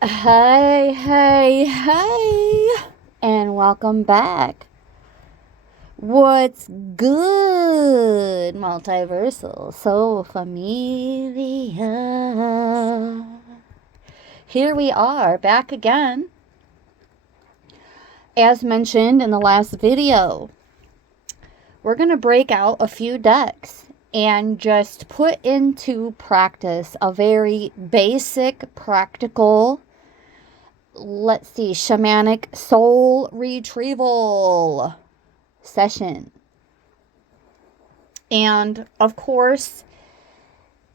Hey, hey, hey, and welcome back. What's good, multiversal soul familia? Here we are, back again. As mentioned in the last video, we're going to break out a few decks and just put into practice a very basic, practical, let's see, shamanic soul retrieval session. And of course,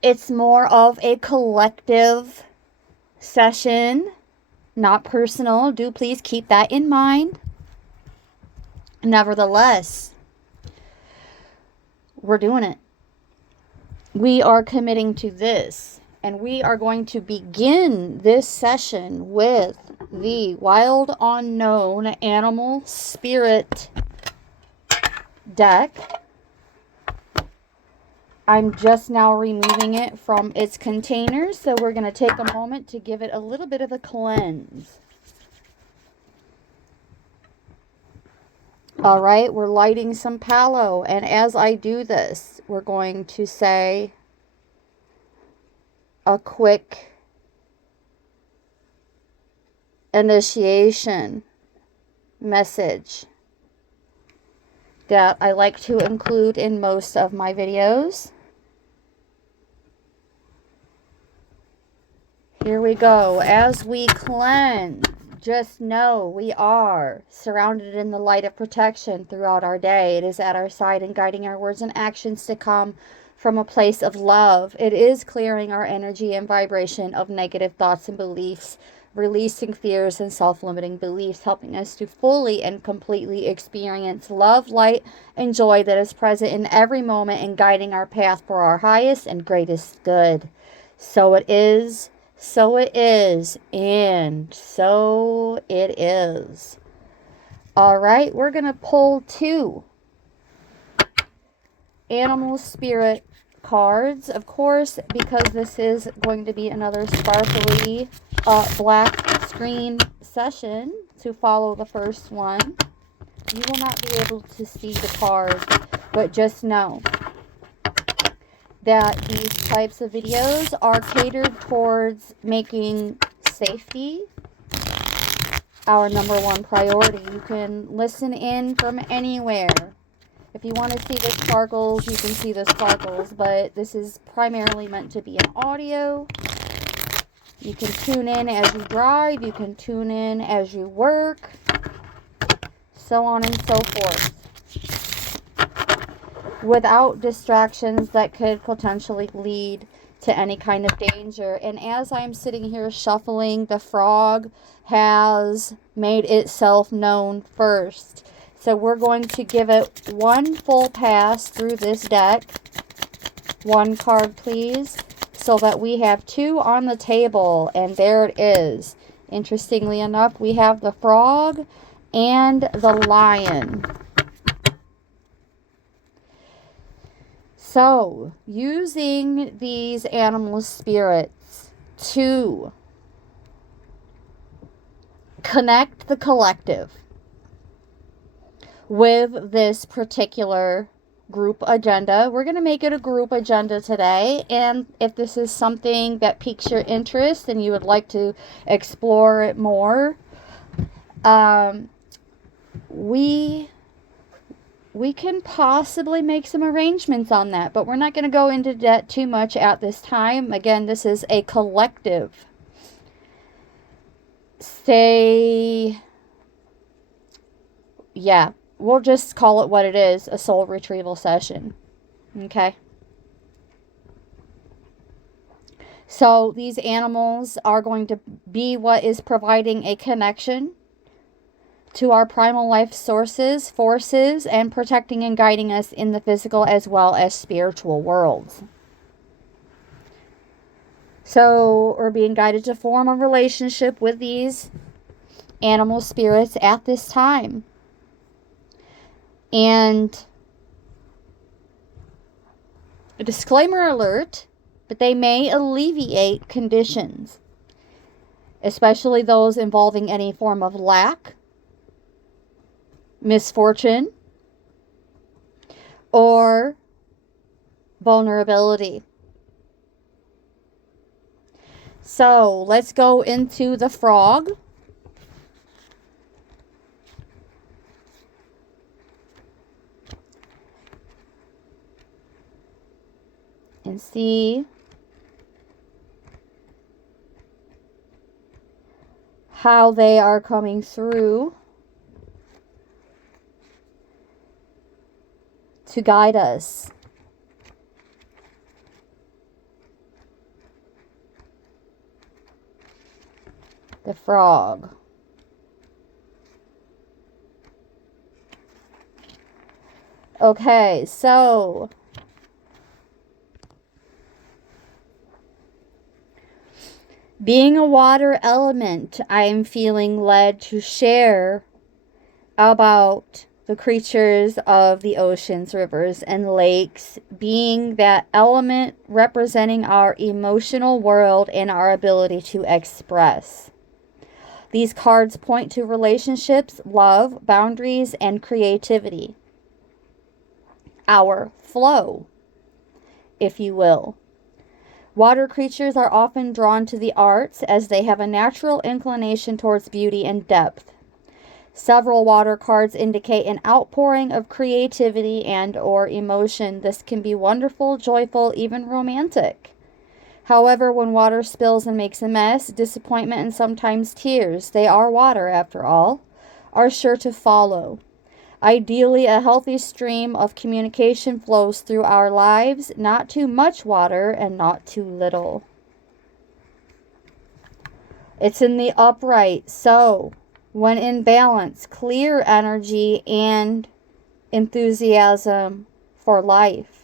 it's more of a collective session, not personal. Do please keep that in mind. Nevertheless, we're doing it. We are committing to this. And we are going to begin this session with the Wild Unknown Animal Spirit deck. I'm just now removing it from its container, so we're going to take a moment to give it a little bit of a cleanse. All right, we're lighting some palo, and as I do this, we're going to say a quick initiation message that I like to include in most of my videos. Here we go. As we cleanse, just know we are surrounded in the light of protection throughout our day. It is at our side and guiding our words and actions to come from a place of love. It is clearing our energy and vibration of negative thoughts and beliefs, releasing fears and self-limiting beliefs, helping us to fully and completely experience love, light, and joy that is present in every moment and guiding our path for our highest and greatest good. So it is. So it is, and so it is. All right, we're going to pull 2 animal spirit cards, of course, because this is going to be another sparkly black screen session to follow the first one. You will not be able to see the cards, but just know that these types of videos are catered towards making safety our number one priority. You can listen in from anywhere. If you want to see the sparkles, you can see the sparkles, but this is primarily meant to be an audio. You can tune in as you drive, you can tune in as you work, so on and so forth, without distractions that could potentially lead to any kind of danger. And as I'm sitting here shuffling, the frog has made itself known first. So we're going to give it one full pass through this deck. One card, please, so that we have 2 on the table. And there it is. Interestingly enough, we have the frog and the lion. So, using these animal spirits to connect the collective with this particular group agenda. We're going to make it a group agenda today, and if this is something that piques your interest and you would like to explore it more, we can possibly make some arrangements on that, but we're not going to go into that too much at this time. Again, this is a collective. We'll just call it what it is, a soul retrieval session. Okay? So these animals are going to be what is providing a connection to our primal life sources, forces, and protecting and guiding us in the physical as well as spiritual worlds. So we're being guided to form a relationship with these animal spirits at this time. And a disclaimer alert, but they may alleviate conditions. especially those involving any form of lack, misfortune, or vulnerability. So let's go into the frog. And see how they are coming through to guide us. The frog. Okay, so being a water element, I am feeling led to share about the creatures of the oceans, rivers, and lakes, being that element representing our emotional world and our ability to express. These cards point to relationships, love, boundaries, and creativity. Our flow, if you will. Water creatures are often drawn to the arts as they have a natural inclination towards beauty and depth. Several water cards indicate an outpouring of creativity and or emotion. This can be wonderful, joyful, even romantic. However, when water spills and makes a mess, disappointment and sometimes tears, they are water after all, are sure to follow. Ideally, a healthy stream of communication flows through our lives, not too much water and not too little. It's in the upright, so when in balance, clear energy and enthusiasm for life.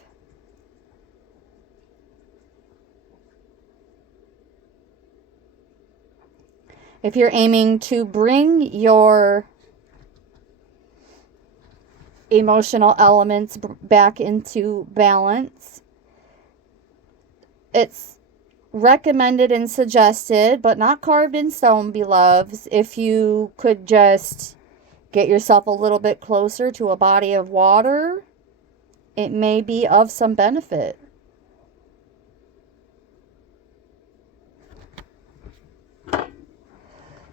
If you're aiming to bring your emotional elements back into balance, it's recommended and suggested, but not carved in stone, beloveds, if you could just get yourself a little bit closer to a body of water, it may be of some benefit.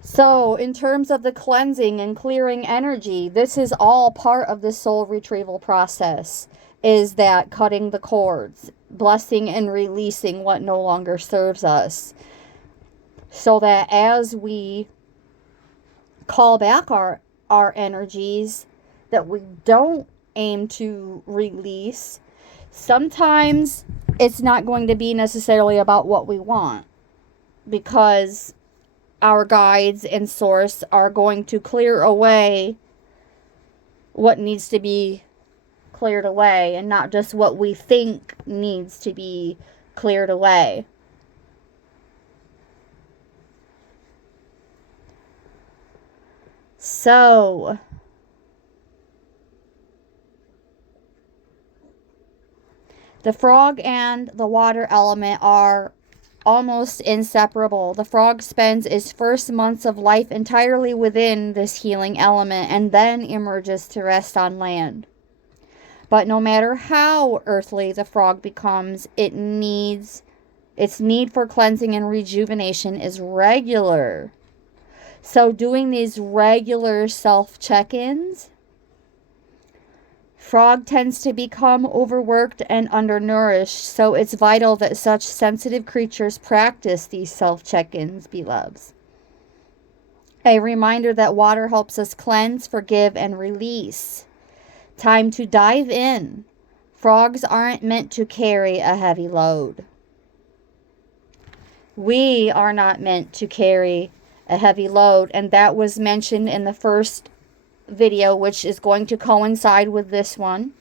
So, in terms of the cleansing and clearing energy, this is all part of the soul retrieval process, is that cutting the cords, blessing and releasing what no longer serves us, so that as we call back our energies that we don't aim to release, sometimes it's not going to be necessarily about what we want, because our guides and source are going to clear away what needs to be cleared away, and not just what we think needs to be cleared away. So, the frog and the water element are almost inseparable. The frog spends its first months of life entirely within this healing element and then emerges to rest on land. But no matter how earthly the frog becomes, its need for cleansing and rejuvenation is regular. So doing these regular self-check-ins, frog tends to become overworked and undernourished, so it's vital that such sensitive creatures practice these self-check-ins, beloveds. A reminder that water helps us cleanse, forgive, and release. Time to dive in. Frogs aren't meant to carry a heavy load. We are not meant to carry a heavy load, and that was mentioned in the first video, which is going to coincide with this one,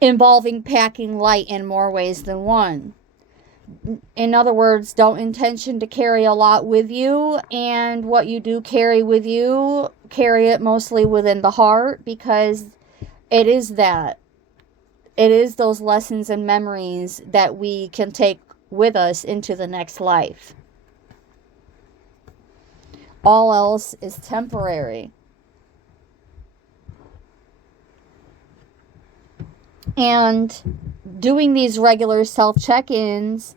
involving packing light in more ways than one. In other words, don't intention to carry a lot with you, and what you do carry with you, carry it mostly within the heart, because it is those lessons and memories that we can take with us into the next life. All else is temporary. And doing these regular self-check-ins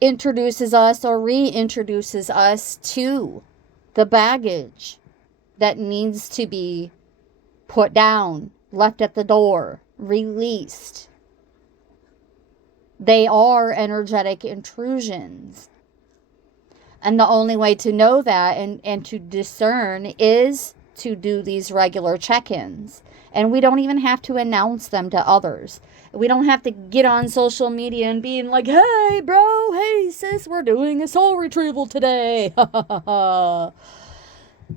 introduces us or reintroduces us to the baggage that needs to be put down, left at the door, released. They are energetic intrusions. And the only way to know that and to discern is to do these regular check-ins. And we don't even have to announce them to others. We don't have to get on social media and being like, hey, bro, hey, sis, we're doing a soul retrieval today.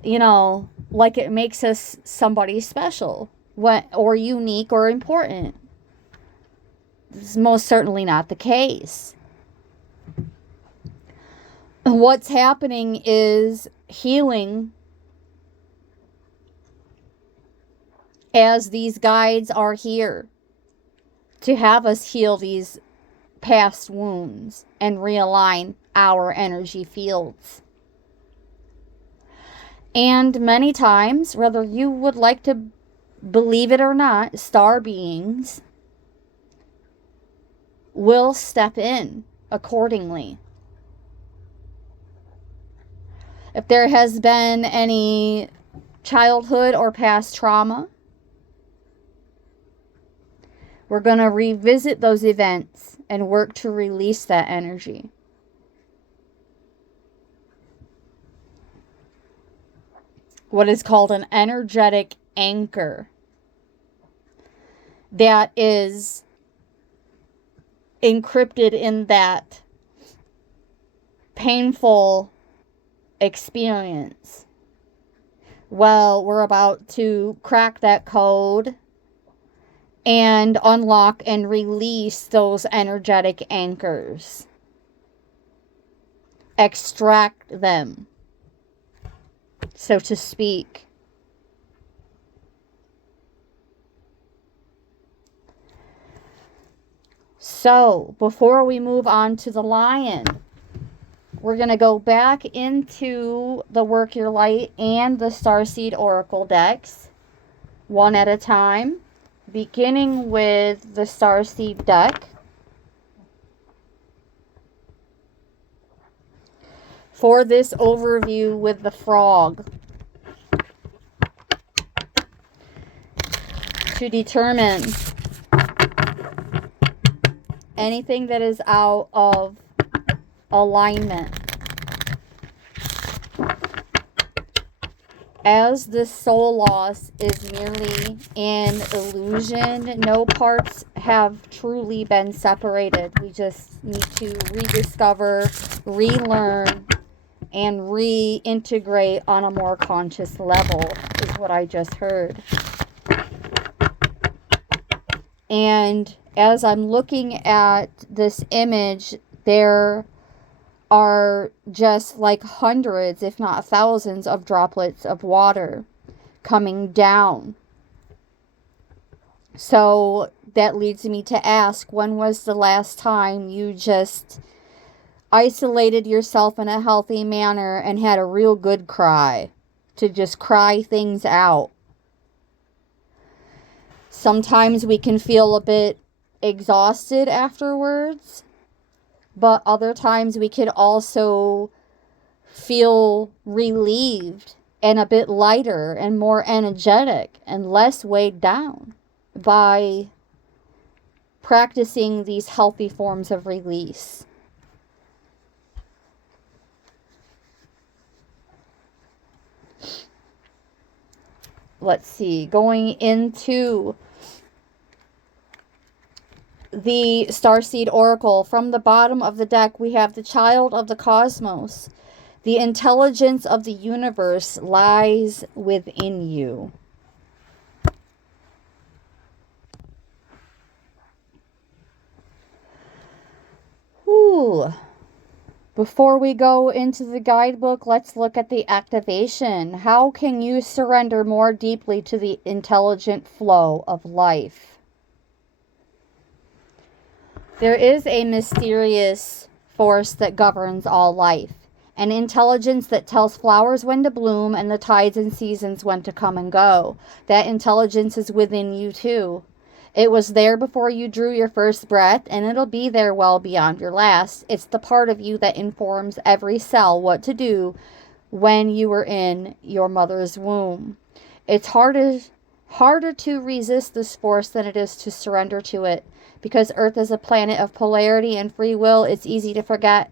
You know, like it makes us somebody special or unique or important. This is most certainly not the case. What's happening is healing as these guides are here to have us heal these past wounds and realign our energy fields. And many times, whether you would like to believe it or not, star beings will step in accordingly. If there has been any childhood or past trauma, we're going to revisit those events and work to release that energy. What is called an energetic anchor that is encrypted in that painful experience. Well, we're about to crack that code and unlock and release those energetic anchors. Extract them, so to speak. So, before we move on to the lion, we're going to go back into the Work Your Light and the Starseed Oracle decks, one at a time, beginning with the Starseed deck. For this overview with the frog, to determine anything that is out of alignment. As this soul loss is merely an illusion, no parts have truly been separated. We just need to rediscover, relearn, and reintegrate on a more conscious level, is what I just heard. And as I'm looking at this image, there are just like hundreds, if not thousands, of droplets of water coming down. So that leads me to ask, when was the last time you just isolated yourself in a healthy manner and had a real good cry, to just cry things out? Sometimes we can feel a bit exhausted afterwards, but other times we could also feel relieved and a bit lighter and more energetic and less weighed down by practicing these healthy forms of release. Let's see, going into the Starseed Oracle, from the bottom of the deck, we have the Child of the Cosmos. The intelligence of the universe lies within you. Ooh. Before we go into the guidebook, let's look at the activation. How can you surrender more deeply to the intelligent flow of life? There is a mysterious force that governs all life, an intelligence that tells flowers when to bloom and the tides and seasons when to come and go. That intelligence is within you too. It was there before you drew your first breath, and it'll be there well beyond your last. It's the part of you that informs every cell what to do when you were in your mother's womb. It's harder to resist this force than it is to surrender to it. Because Earth is a planet of polarity and free will, it's easy to forget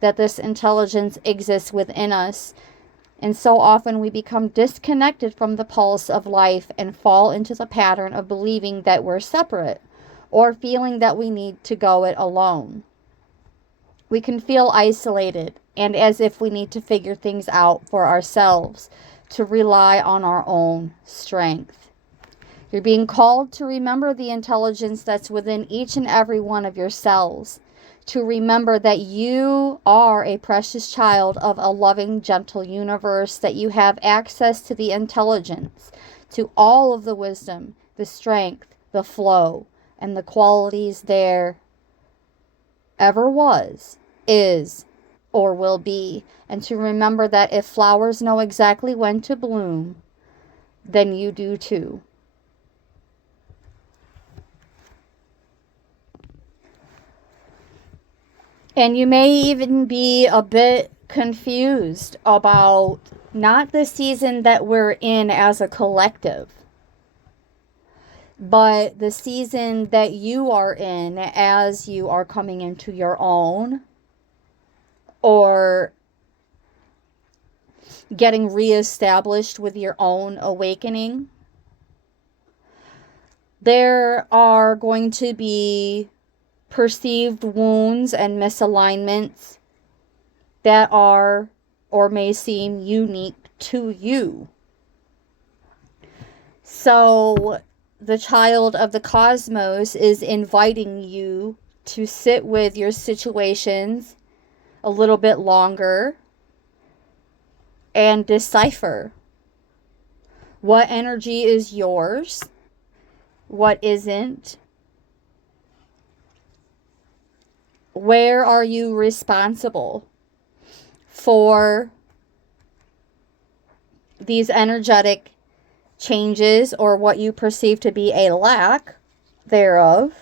that this intelligence exists within us. And so often we become disconnected from the pulse of life and fall into the pattern of believing that we're separate or feeling that we need to go it alone. We can feel isolated and as if we need to figure things out for ourselves, to rely on our own strength. You're being called to remember the intelligence that's within each and every one of your cells. To remember that you are a precious child of a loving, gentle universe, that you have access to the intelligence, to all of the wisdom, the strength, the flow, and the qualities there ever was, is, or will be. And to remember that if flowers know exactly when to bloom, then you do too. And you may even be a bit confused about not the season that we're in as a collective, but the season that you are in as you are coming into your own, or getting reestablished with your own awakening. There are going to be perceived wounds and misalignments that are or may seem unique to you. So the child of the cosmos is inviting you to sit with your situations a little bit longer and decipher what energy is yours, what isn't. Where are you responsible for these energetic changes or what you perceive to be a lack thereof?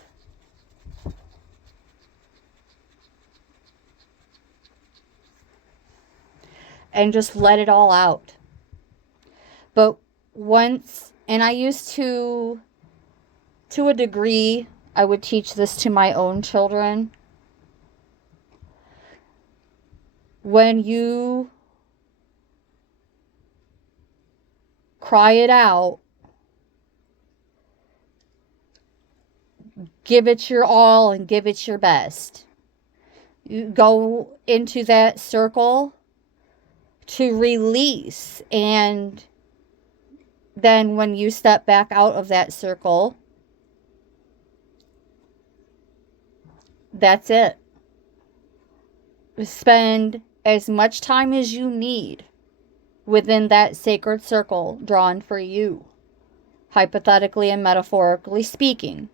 And just let it all out. But once, and I used to a degree, I would teach this to my own children. When you cry it out, give it your all and give it your best. You go into that circle to release, and then when you step back out of that circle, that's it. Spend as much time as you need within that sacred circle drawn for you, hypothetically and metaphorically speaking.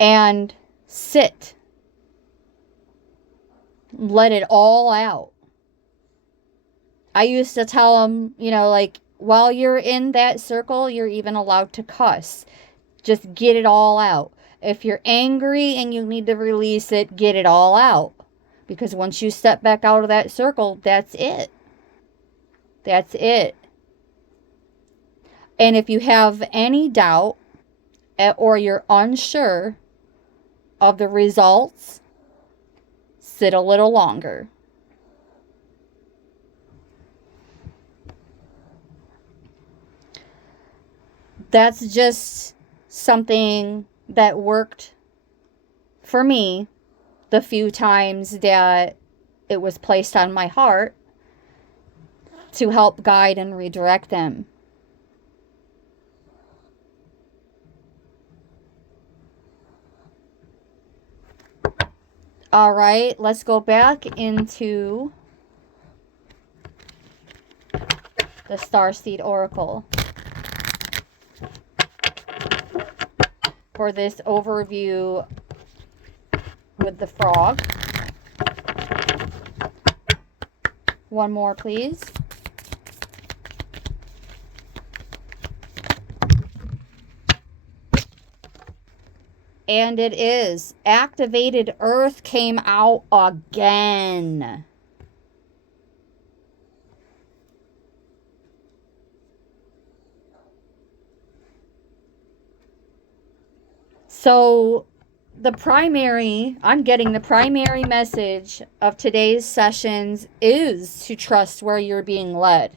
And sit. Let it all out. I used to tell them, like, while you're in that circle, you're even allowed to cuss. Just get it all out. If you're angry and you need to release it, get it all out. Because once you step back out of that circle, that's it. That's it. And if you have any doubt or you're unsure of the results, sit a little longer. That's just something that worked for me the few times that it was placed on my heart to help guide and redirect them. All right, let's go back into the Starseed Oracle. for this overview with the frog. One more, please. And it is. Activated Earth came out again. So I'm getting the primary message of today's sessions is to trust where you're being led.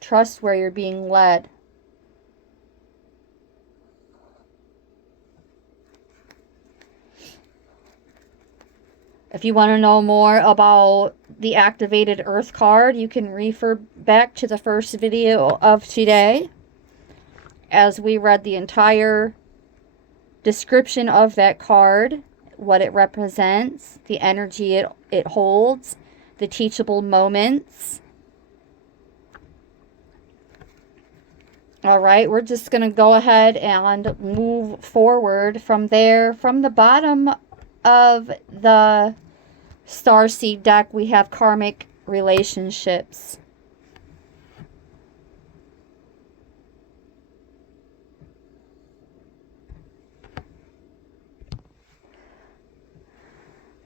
Trust where you're being led. If you want to know more about the activated Earth card, you can refer back to the first video of today, as we read the entire description of that card, what it represents, the energy it holds, the teachable moments. All right, we're just going to go ahead and move forward from there. From the bottom of the Starseed deck, we have karmic relationships.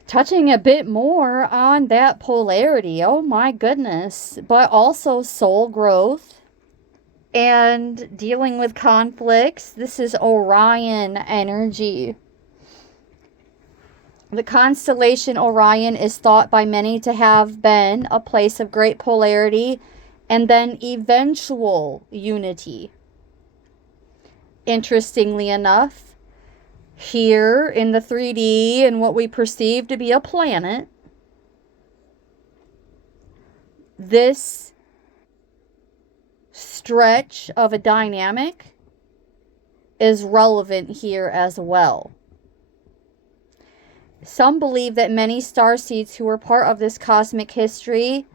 Touching a bit more on that polarity, oh my goodness, but also soul growth and dealing with conflicts. This is Orion energy. The constellation Orion is thought by many to have been a place of great polarity and then eventual unity. Interestingly enough, here in the 3D and what we perceive to be a planet, this stretch of a dynamic is relevant here as well. Some believe that many starseeds who were part of this cosmic history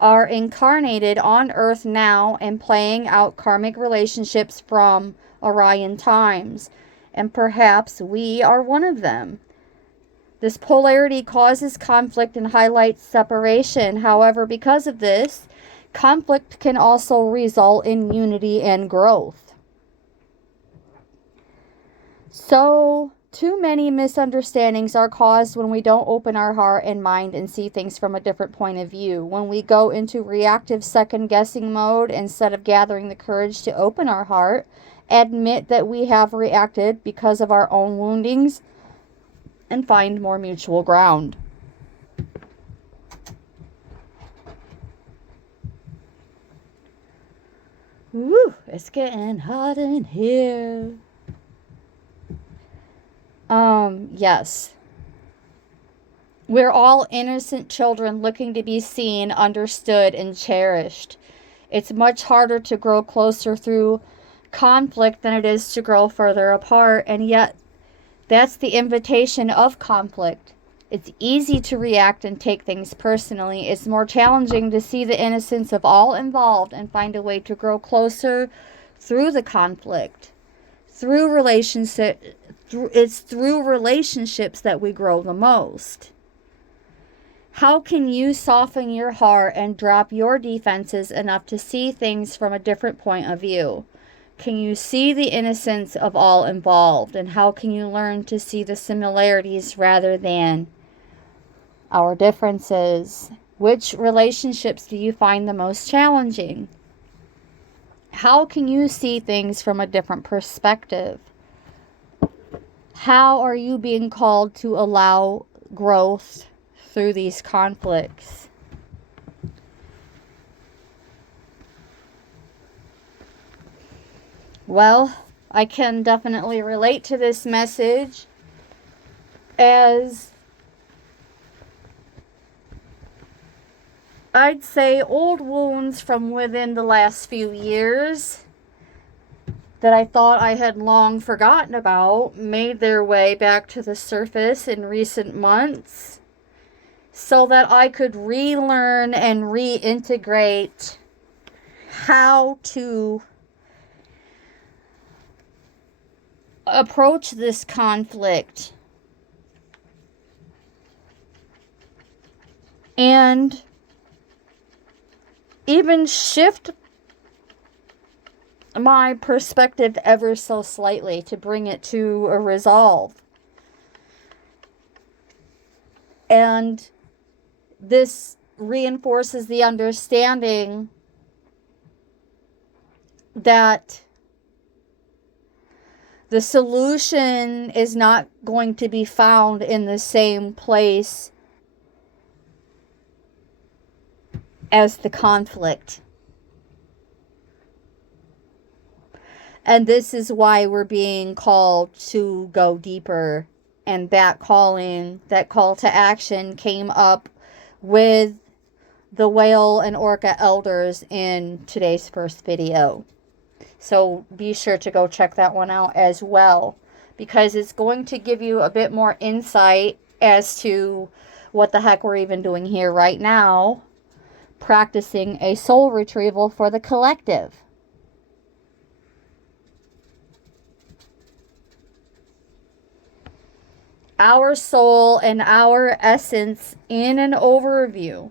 are incarnated on Earth now and playing out karmic relationships from Orion times, and perhaps we are one of them. This polarity causes conflict and highlights separation. However, because of this, conflict can also result in unity and growth. So, too many misunderstandings are caused when we don't open our heart and mind and see things from a different point of view. When we go into reactive second-guessing mode instead of gathering the courage to open our heart, admit that we have reacted because of our own woundings, and find more mutual ground. Woo, it's getting hot in here. Yes. We're all innocent children looking to be seen, understood, and cherished. It's much harder to grow closer through conflict than it is to grow further apart, and yet that's the invitation of conflict. It's easy to react and take things personally. It's more challenging to see the innocence of all involved and find a way to grow closer through the conflict. It's through relationships that we grow the most. How can you soften your heart and drop your defenses enough to see things from a different point of view? Can you see the innocence of all involved? And how can you learn to see the similarities rather than our differences? Which relationships do you find the most challenging? How can you see things from a different perspective? How are you being called to allow growth through these conflicts? Well, I can definitely relate to this message, as I'd say old wounds from within the last few years that I thought I had long forgotten about made their way back to the surface in recent months, so that I could relearn and reintegrate how to approach this conflict and even shift my perspective ever so slightly to bring it to a resolve. And this reinforces the understanding that the solution is not going to be found in the same place as the conflict. And this is why we're being called to go deeper. And that calling, that call to action came up with the whale and orca elders in today's first video. So be sure to go check that one out as well, because it's going to give you a bit more insight as to what the heck we're even doing here right now, practicing a soul retrieval for the collective. Our soul and our essence in an overview.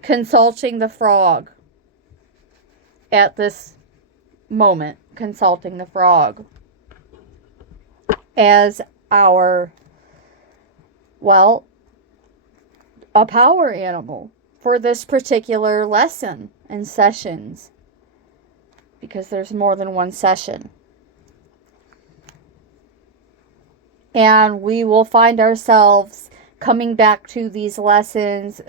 Consulting the frog at this moment. Consulting the frog as our, well, a power animal for this particular lesson and sessions, because there's more than one session. And we will find ourselves coming back to these lessons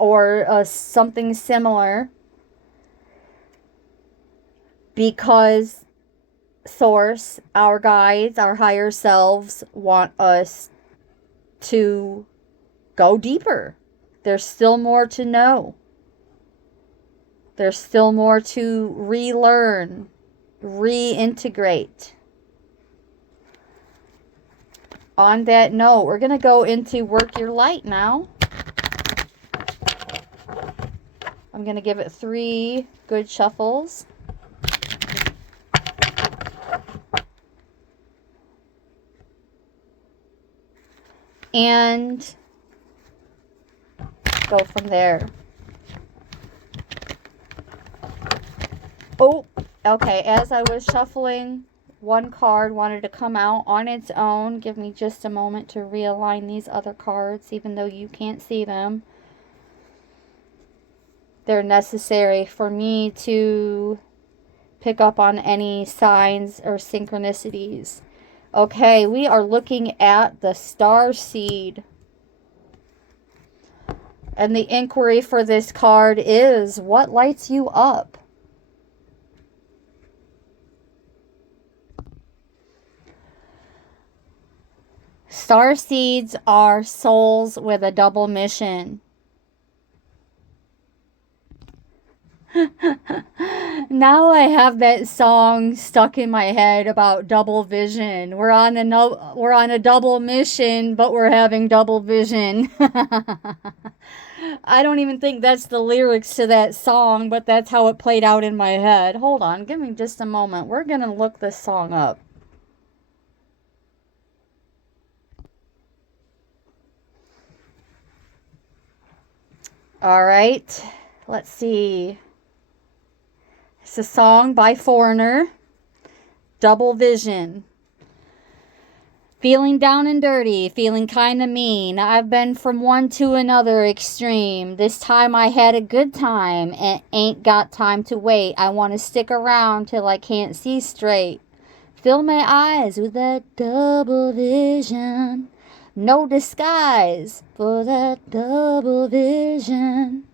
or something similar, because Source, our guides, our higher selves want us to go deeper. There's still more to know. There's still more to relearn, reintegrate. On that note, we're going to go into Work Your Light now. I'm going to give it 3 good shuffles. And go from there. Oh, okay. As I was shuffling, one card wanted to come out on its own. Give me just a moment to realign these other cards, even though you can't see them. They're necessary for me to pick up on any signs or synchronicities. Okay, we are looking at the star seed. And the inquiry for this card is, what lights you up? Star seeds are souls with a double mission. Now I have that song stuck in my head about double vision. We're on a double mission, but we're having double vision. I don't even think that's the lyrics to that song, but that's how it played out in my head. Hold on, give me just a moment. We're going to look this song up. All right, let's see. It's a song by Foreigner, Double Vision. Feeling down and dirty, feeling kinda mean. I've been from one to another extreme. This time I had a good time and ain't got time to wait. I want to stick around till I can't see straight. Fill my eyes with that double vision. No disguise for that double vision.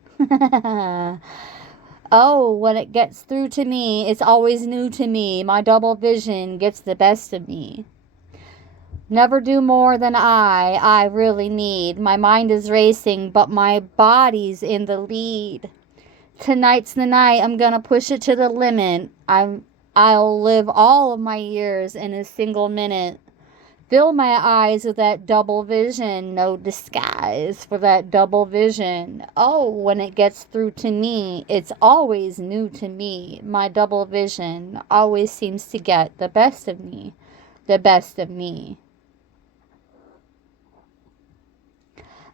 Oh, when it gets through to me, it's always new to me. My double vision gets the best of me. Never do more than I really need. My mind is racing, but my body's in the lead. Tonight's the night, I'm gonna push it to the limit. I'll live all of my years in a single minute. Fill my eyes with that double vision, no disguise for that double vision. Oh, when it gets through to me, it's always new to me. My double vision always seems to get the best of me. the best of me.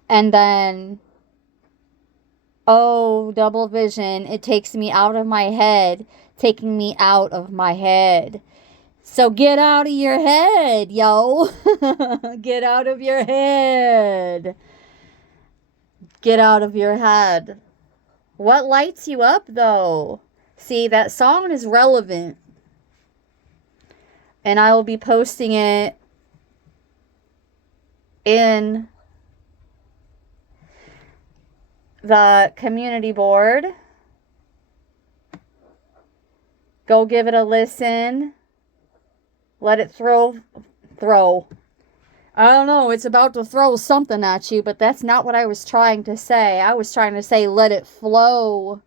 And then, oh, double vision, it takes me out of my head, taking me out of my head. So get out of your head, yo. Get out of your head. Get out of your head. What lights you up, though? See, that song is relevant. And I will be posting it in the community board. Go give it a listen. Let it throw. I don't know, it's about to throw something at you, but that's not what I was trying to say. I was trying to say let it flow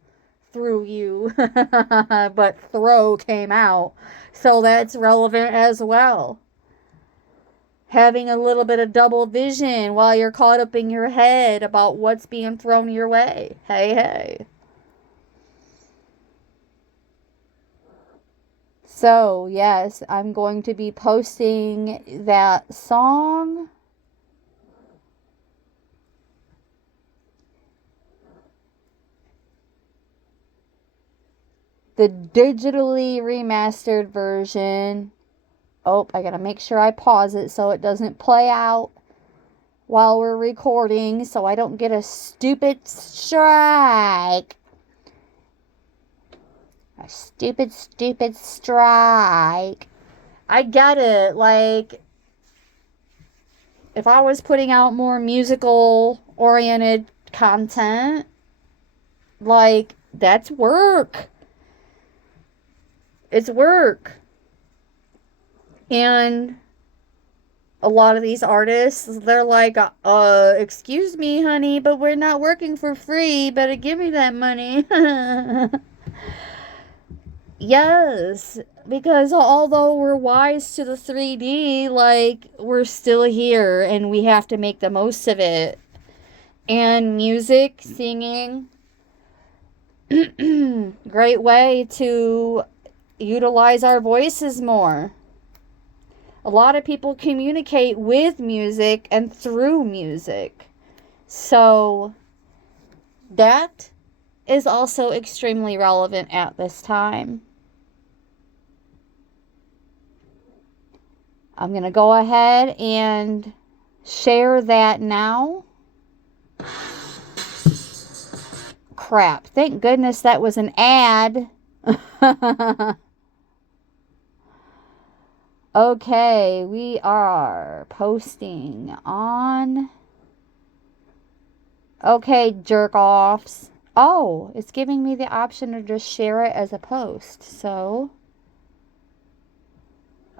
through you. But throw came out. So that's relevant as well. Having a little bit of double vision while you're caught up in your head about what's being thrown your way. Hey, hey. So, yes, I'm going to be posting that song. The digitally remastered version. Oh, I gotta make sure I pause it so it doesn't play out while we're recording, so I don't get a stupid strike. A stupid strike. I get it. Like, if I was putting out more musical-oriented content, like, that's work. It's work. And a lot of these artists, they're like, excuse me, honey, but we're not working for free. Better give me that money. Yes, because although we're wise to the 3D, like, we're still here and we have to make the most of it. And music, singing, great way to utilize our voices more. A lot of people communicate with music and through music. So that is also extremely relevant at this time. I'm going to go ahead and share that now. Crap. Thank goodness that was an ad. Okay, we are posting on. Okay, jerk-offs. Oh, it's giving me the option to just share it as a post. So,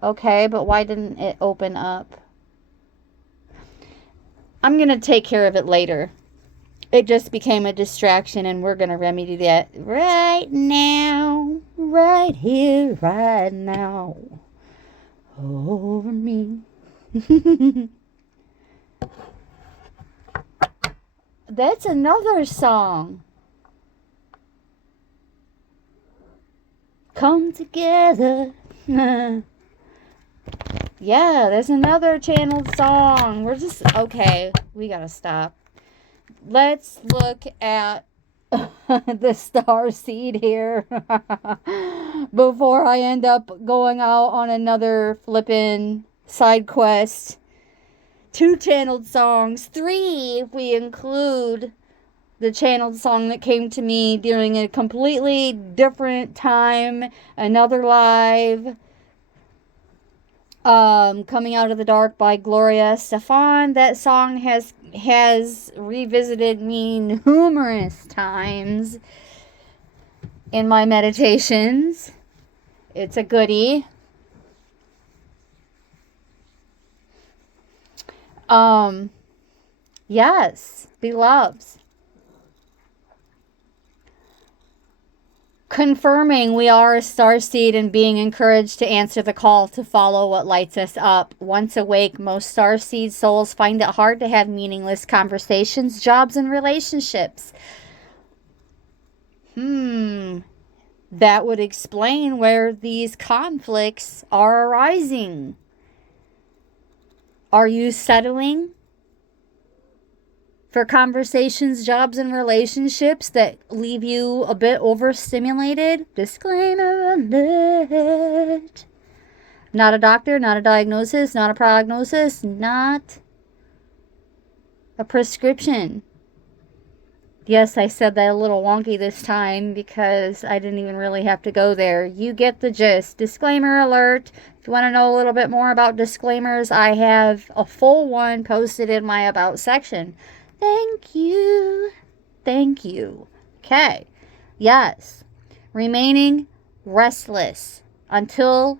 okay, but why didn't it open up? I'm going to take care of it later. It just became a distraction, and we're going to remedy that right now. Right here, right now. Over me. That's another song. Come together. Yeah, there's another channeled song. We're just, okay, we gotta stop. Let's look at the star seed here before I end up going out on another flippin' side quest. 2 channeled songs, 3 if we include the channeled song that came to me during a completely different time, another live. Coming Out of the Dark by Gloria Stefan. That song has revisited me numerous times in my meditations. It's a goodie. Yes, beloveds. Confirming we are a starseed and being encouraged to answer the call to follow what lights us up. Once awake, most starseed souls find it hard to have meaningless conversations, jobs, and relationships. That would explain where these conflicts are arising. Are you settling for conversations, jobs, and relationships that leave you a bit overstimulated? Disclaimer alert. Not a doctor, not a diagnosis, not a prognosis, not a prescription. Yes, I said that a little wonky this time because I didn't even really have to go there. You get the gist. Disclaimer alert. If you want to know a little bit more about disclaimers, I have a full one posted in my About section. Thank you. Thank you. Okay. Yes. Remaining restless until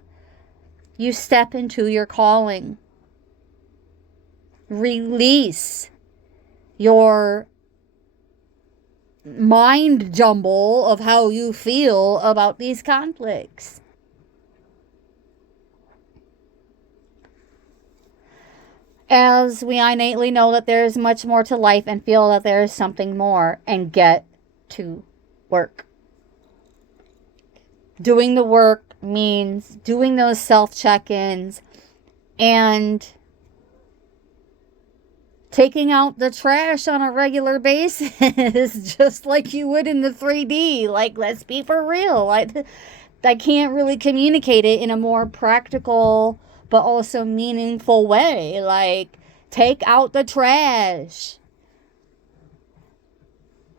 you step into your calling. Release your mind jumble of how you feel about these conflicts. As we innately know that there is much more to life and feel that there is something more, and get to work. Doing the work means doing those self-check-ins and taking out the trash on a regular basis, just like you would in the 3D. Like, let's be for real. I can't really communicate it in a more practical but also meaningful way. Like, take out the trash.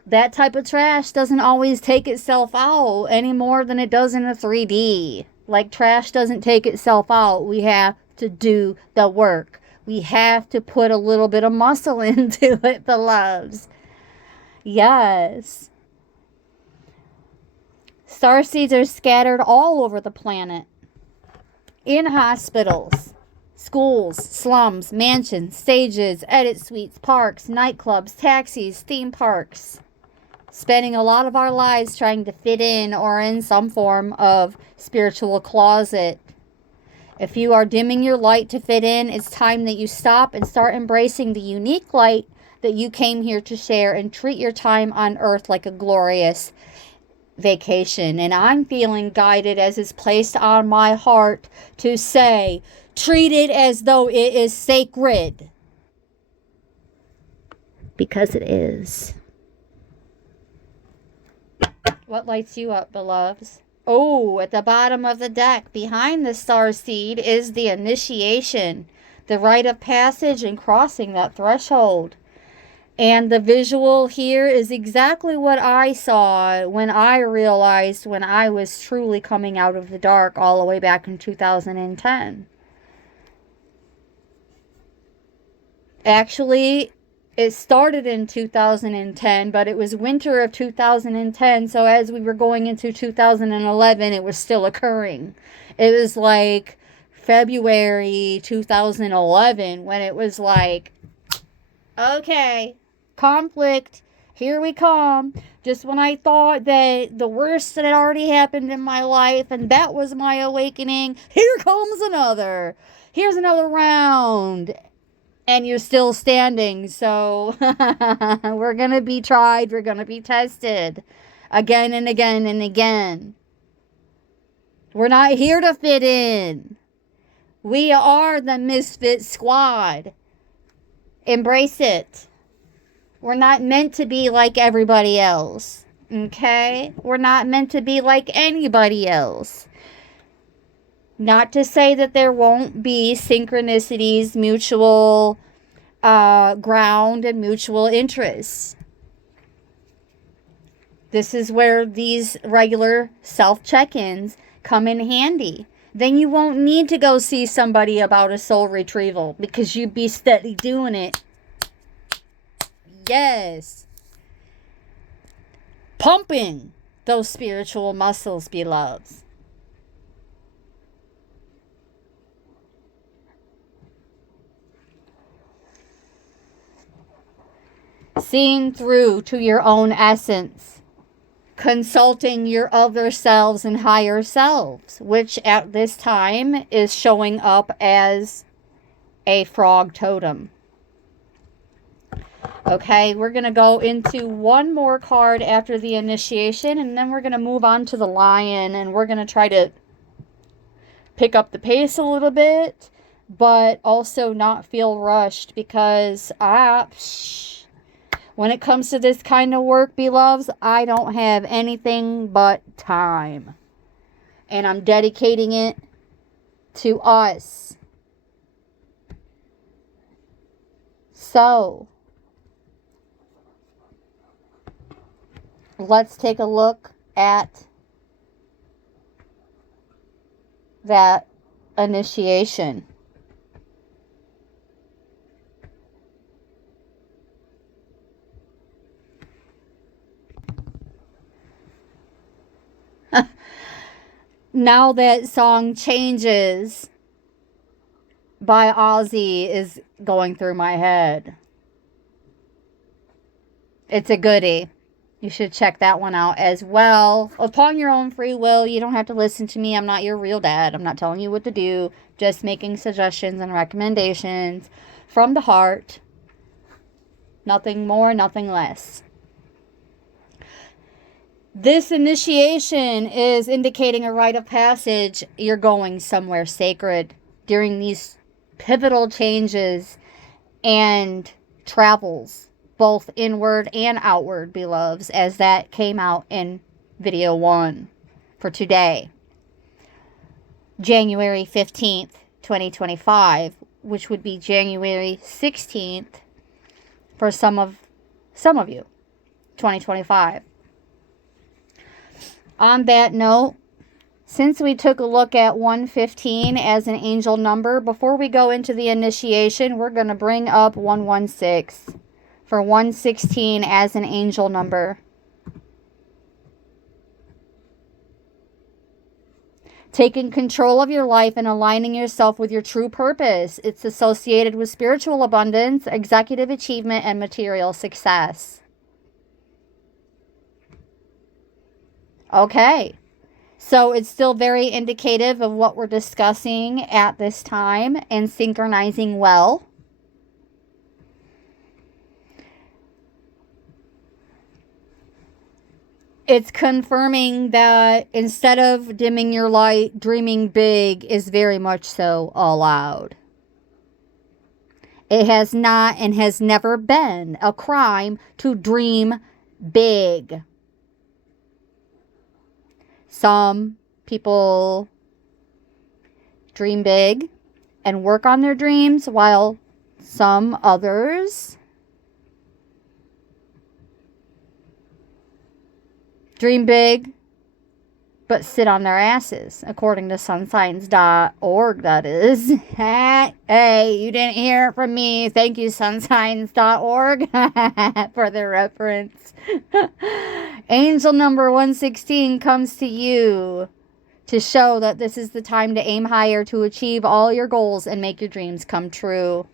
That type of trash doesn't always take itself out any more than it does in the 3D. Like, trash doesn't take itself out. We have to do the work. We have to put a little bit of muscle into it, beloveds. Yes. Starseeds are scattered all over the planet. In hospitals, schools, slums, mansions, stages, edit suites, parks, nightclubs, taxis, theme parks. Spending a lot of our lives trying to fit in or in some form of spiritual closet. If you are dimming your light to fit in, it's time that you stop and start embracing the unique light that you came here to share, and treat your time on earth like a glorious vacation. And I'm feeling guided, as is placed on my heart, to say, treat it as though it is sacred. Because it is. What lights you up, beloveds? Oh, at the bottom of the deck, behind the starseed, is the initiation, the rite of passage and crossing that threshold. And the visual here is exactly what I saw when I realized when I was truly coming out of the dark all the way back in 2010. Actually, it started in 2010, but it was winter of 2010, so as we were going into 2011, it was still occurring. It was like February 2011 when it was like, okay, conflict, here we come. Just when I thought that the worst had already happened in my life and that was my awakening, here comes another. Here's another round. And you're still standing, so we're going to be tried, we're going to be tested again and again and again. We're not here to fit in. We are the misfit squad. Embrace it. We're not meant to be like everybody else, okay? We're not meant to be like anybody else. Not to say that there won't be synchronicities, mutual ground, and mutual interests. This is where these regular self-check-ins come in handy. Then you won't need to go see somebody about a soul retrieval because you'd be steady doing it. Yes. Pumping those spiritual muscles, beloveds. Seeing through to your own essence. Consulting your other selves and higher selves, which at this time is showing up as a frog totem. Okay, we're going to go into one more card after the initiation, and then we're going to move on to the lion, and we're going to try to pick up the pace a little bit. but also not feel rushed, because when it comes to this kind of work, beloveds, I don't have anything but time. And I'm dedicating it to us. So, let's take a look at that initiation. Now That Song Changes by Ozzy is going through my head. It's a goodie. You should check that one out as well. Upon your own free will. You don't have to listen to me. I'm not your real dad. I'm not telling you what to do. Just making suggestions and recommendations from the heart. Nothing more, nothing less. This initiation is indicating a rite of passage. You're going somewhere sacred during these pivotal changes and travels, both inward and outward, beloveds, as that came out in video 1 for today, January 15th, 2025, which would be January 16th for some of you, 2025. On that note, since we took a look at 115 as an angel number, before we go into the initiation, we're going to bring up 116 for 116 as an angel number. Taking control of your life and aligning yourself with your true purpose. It's associated with spiritual abundance, executive achievement, and material success. Okay, so it's still very indicative of what we're discussing at this time and synchronizing well. It's confirming that instead of dimming your light, dreaming big is very much so allowed. It has not and has never been a crime to dream big. Some people dream big and work on their dreams, while some others dream big but sit on their asses, according to sunsigns.org, that is. Hey, you didn't hear it from me. Thank you, sunsigns.org, for the reference. Angel number 116 comes to you to show that this is the time to aim higher, to achieve all your goals and make your dreams come true.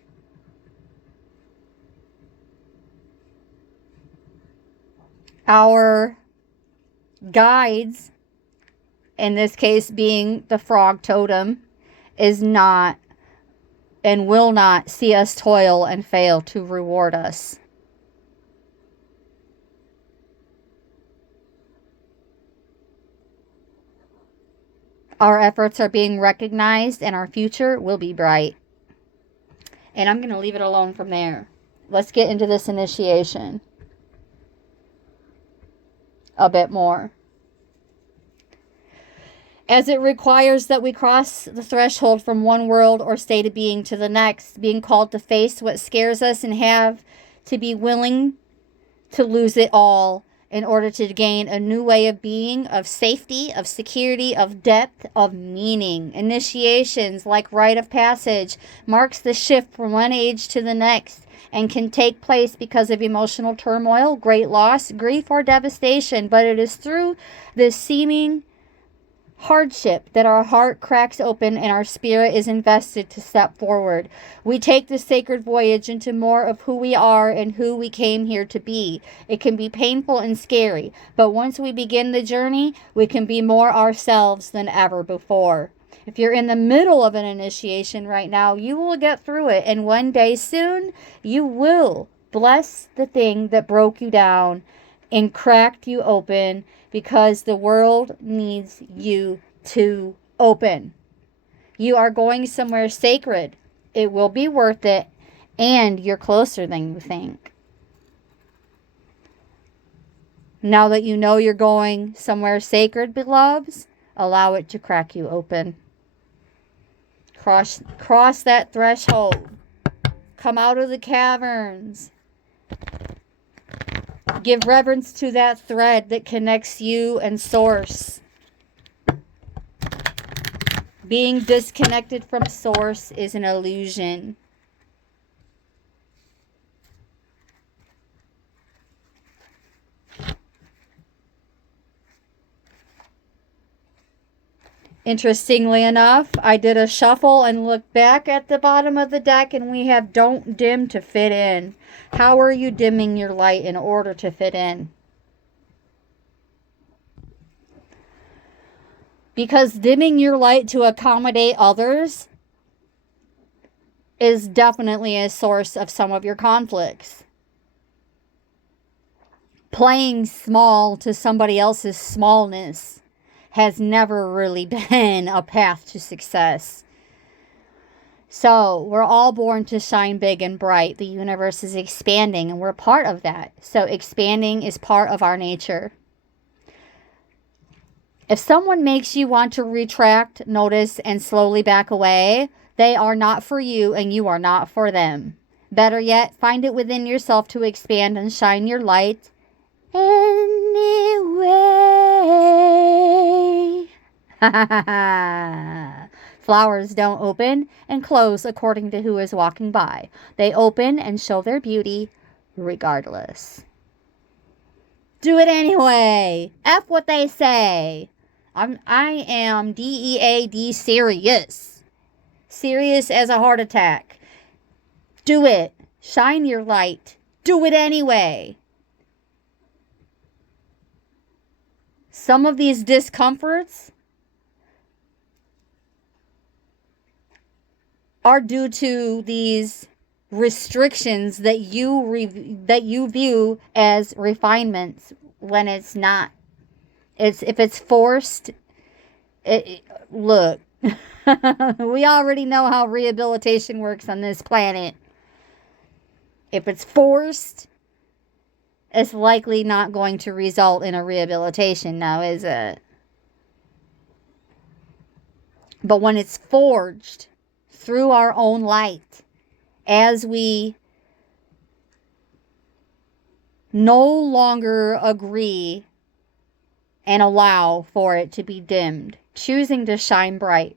Our guides, in this case being the frog totem, is not and will not see us toil and fail to reward us. Our efforts are being recognized and our future will be bright. And I'm going to leave it alone from there. Let's get into this initiation a bit more. As it requires that we cross the threshold from one world or state of being to the next, being called to face what scares us and have to be willing to lose it all in order to gain a new way of being, of safety, of security, of depth, of meaning. Initiations, like rite of passage, marks the shift from one age to the next and can take place because of emotional turmoil, great loss, grief, or devastation. But it is through this seeming hardship that our heart cracks open and our spirit is invested to step forward. We take the sacred voyage into more of who we are and who we came here to be. It can be painful and scary, but once we begin the journey, we can be more ourselves than ever before. If you're in the middle of an initiation right now, you will get through it, and one day soon, you will bless the thing that broke you down and cracked you open, because the world needs you to open. You are going somewhere sacred. It will be worth it, and you're closer than you think. Now that you know you're going somewhere sacred, beloveds, allow it to crack you open. Cross that threshold. Come out of the caverns. Give reverence to that thread that connects you and Source. Being disconnected from Source is an illusion. Interestingly enough, I did a shuffle and looked back at the bottom of the deck, and we have don't dim to fit in. How are you dimming your light in order to fit in? Because dimming your light to accommodate others is definitely a source of some of your conflicts. Playing small to somebody else's smallness has never really been a path to success. So we're all born to shine big and bright. The universe is expanding, and we're part of that. So expanding is part of our nature. If someone makes you want to retract, notice, and slowly back away, they are not for you and you are not for them. Better yet, find it within yourself to expand and shine your light anyway. Flowers don't open and close according to who is walking by. They open and show their beauty regardless. Do it anyway. F what they say. I am DEAD serious. Serious as a heart attack. Do it. Shine your light. Do it anyway. Some of these discomforts are due to these restrictions that you view as refinements when it's not. If it's forced, look, we already know how rehabilitation works on this planet. If it's forced, it's likely not going to result in a rehabilitation now, is it? But when it's forged through our own light, as we no longer agree and allow for it to be dimmed, choosing to shine bright.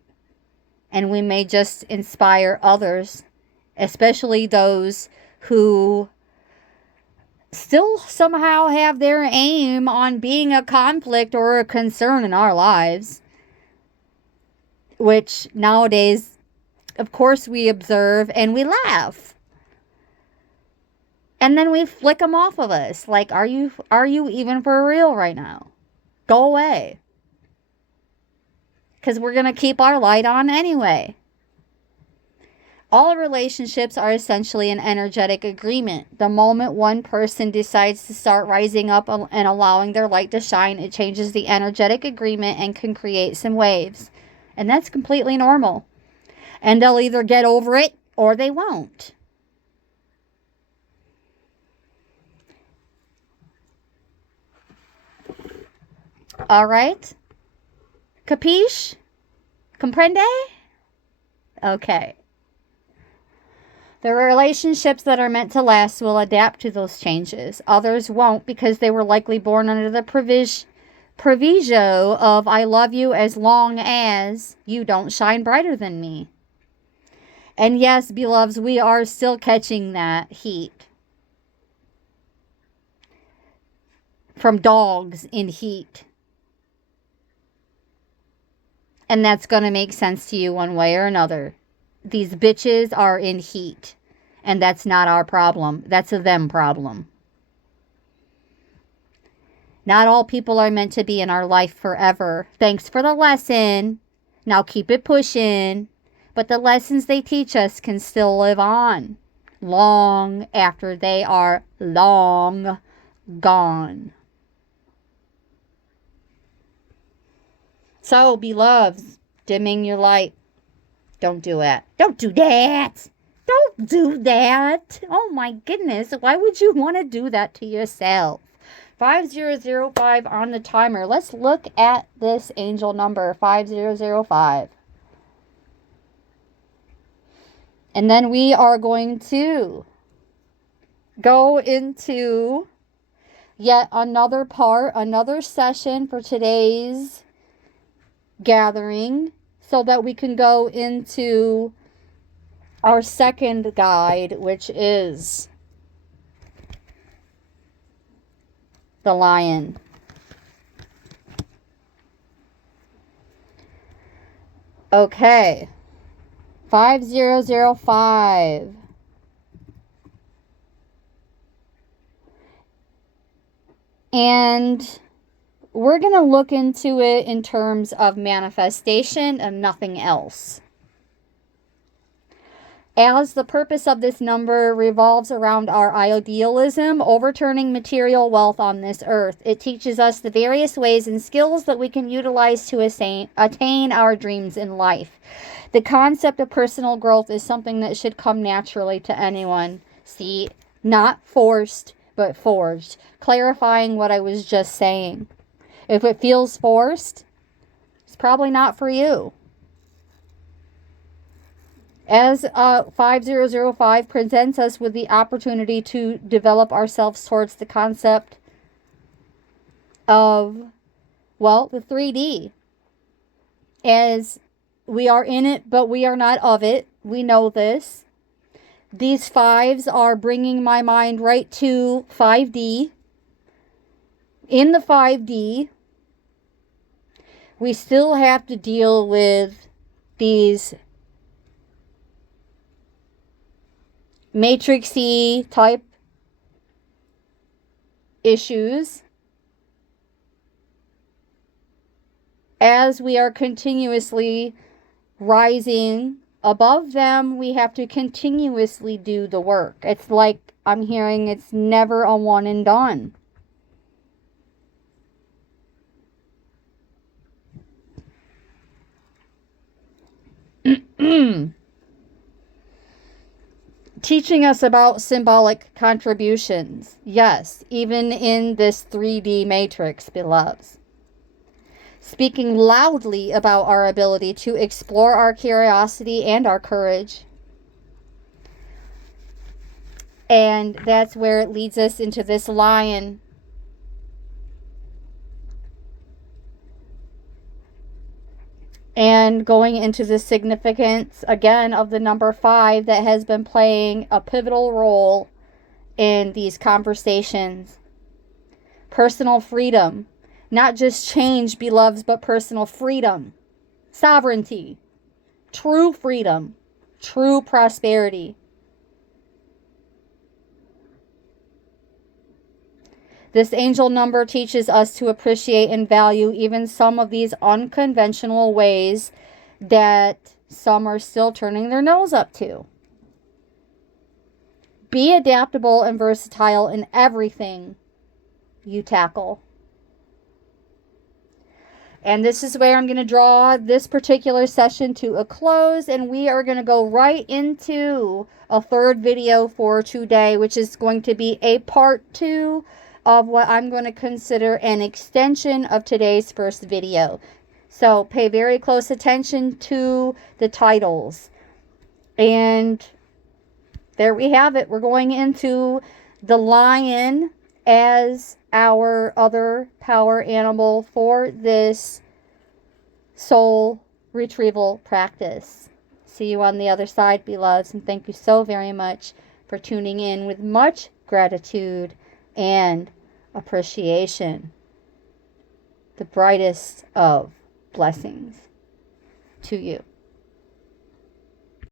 And we may just inspire others, especially those who still somehow have their aim on being a conflict or a concern in our lives. Which nowadays, of course, we observe and we laugh. And then we flick them off of us. Like, are you even for real right now? Go away. Because we're going to keep our light on anyway. All relationships are essentially an energetic agreement. The moment one person decides to start rising up and allowing their light to shine, it changes the energetic agreement and can create some waves. And that's completely normal. And they'll either get over it or they won't. All right? Capiche? Comprende? Okay. The relationships that are meant to last will adapt to those changes. Others won't because they were likely born under the proviso of I love you as long as you don't shine brighter than me. And yes, beloveds, we are still catching that heat from dogs in heat. And that's going to make sense to you one way or another. These bitches are in heat. And that's not our problem. That's a them problem. Not all people are meant to be in our life forever. Thanks for the lesson. Now keep it pushing. But the lessons they teach us can still live on. Long after they are long gone. So, beloveds, dimming your light. Don't do it. Don't do that. Don't do that. Oh my goodness. Why would you want to do that to yourself? 5005 on the timer. Let's look at this angel number, 5005. And then we are going to go into yet another part, another session for today's gathering, so that we can go into our second guide, which is the lion. Okay. 5005. And we're going to look into it in terms of manifestation and nothing else. As the purpose of this number revolves around our idealism, overturning material wealth on this earth, it teaches us the various ways and skills that we can utilize to attain our dreams in life. The concept of personal growth is something that should come naturally to anyone. See, not forced, but forged. Clarifying what I was just saying. If it feels forced, it's probably not for you. As 5005 presents us with the opportunity to develop ourselves towards the concept of, well, the 3D. As we are in it, but we are not of it. We know this. These fives are bringing my mind right to 5D. In the 5D, we still have to deal with these matrixy type issues. As we are continuously rising above them, we have to continuously do the work. It's like I'm hearing it's never a one and done. Teaching us about symbolic contributions. Yes, even in this 3D matrix, beloveds. Speaking loudly about our ability to explore our curiosity and our courage. And that's where it leads us into this lion. And going into the significance, again, of the number 5 that has been playing a pivotal role in these conversations. Personal freedom. Not just change, beloveds, but personal freedom. Sovereignty. True freedom. True prosperity. This angel number teaches us to appreciate and value even some of these unconventional ways that some are still turning their nose up to. Be adaptable and versatile in everything you tackle. And this is where I'm going to draw this particular session to a close, and we are going to go right into a third video for today, which is going to be a part 2 of what I'm going to consider an extension of today's first video. So pay very close attention to the titles. And there we have it. We're going into the lion as our other power animal for this soul retrieval practice. See you on the other side, beloveds, and thank you so very much for tuning in with much gratitude and appreciation. The brightest of blessings to you.